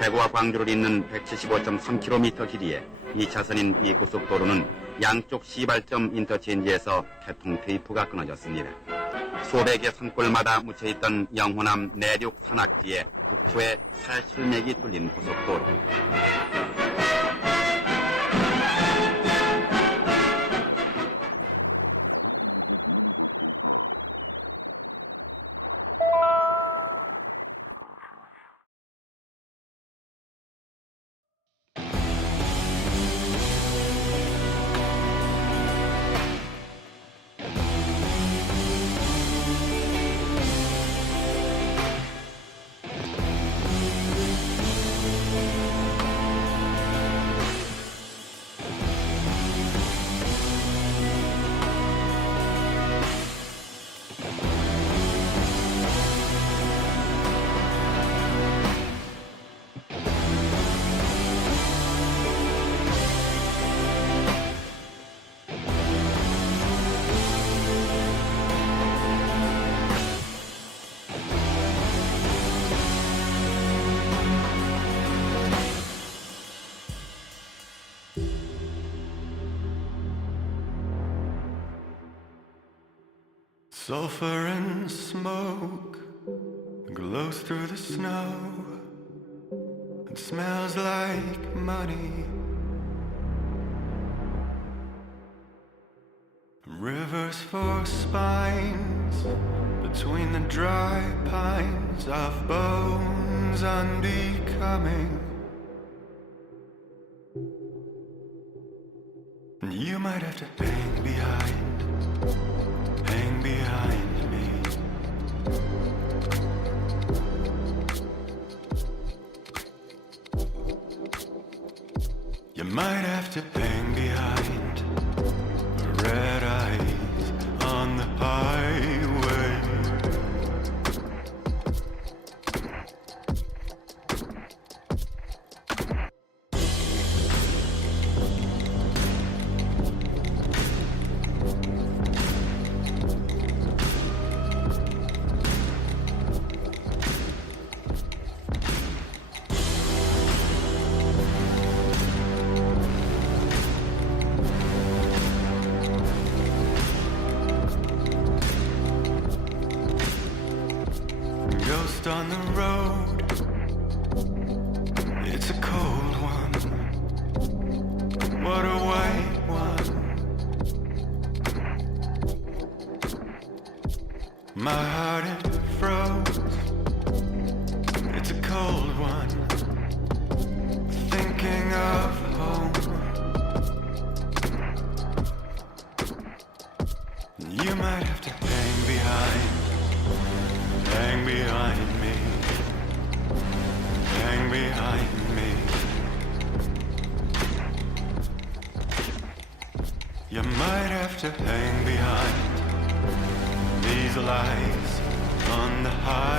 대구와 광주를 잇는 175.3km 길이의 2차선인 이 고속도로는 양쪽 시발점 인터체인지에서 개통 테이프가 끊어졌습니다. 수백여 개 산골마다 묻혀있던 영호남 내륙 산악지에 국토의 새 실맥이 뚫린 고속도로. Sulfur and smoke glows through the snow. It smells like money. Rivers for spines between the dry pines of bones unbecoming. And you might have to hang behind me. You might have to hang behind red eyes on the highway. Ghost on the road, it's a cold one. What a white one. My heart it froze, it's a cold one. Thinking of home. You might have to hang behind me, hang behind me. You might have to hang behind these lights on the highway.